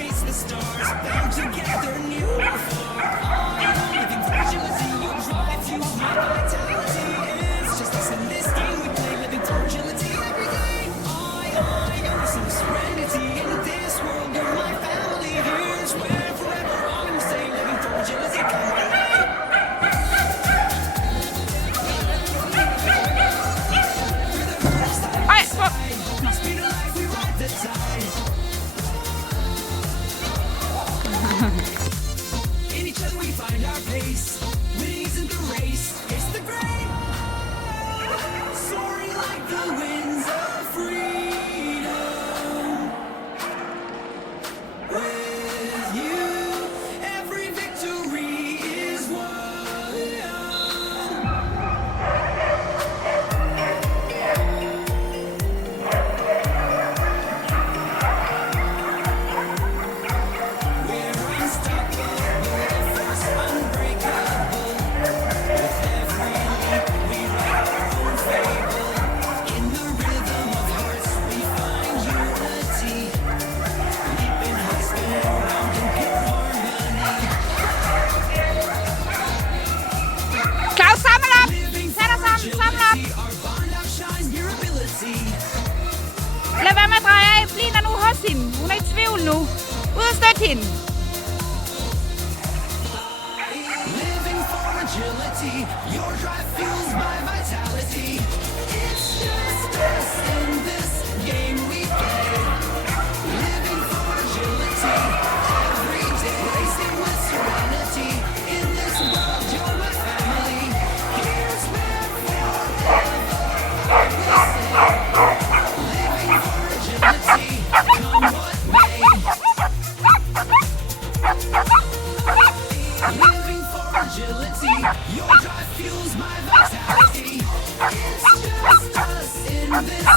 chase the stars, bound together near or far. I am living fragility, your drive fuels my vitality. It's just us in this game we play, living fragility every day. I own some serenity in this world, you're my family. Here's where forever I'm staying, living fragility, come my way. In each other we find our pace. Winning isn't the race, it's the grain. Soaring like the winds of freedom. With you, every victory is won. Lad være med at dreje af. Bliv nu hos hende. Hun er i tvivl nu. Ud og støt hende. Living for agility, your drive fuels my vitality. It's just us in this game we play. Living for agility, every day racing with serenity. In this world, you're my family. Here's where forever I will stay. Living for agility, come what may. Living for agility, your drive fuels my vitality. It's just us in this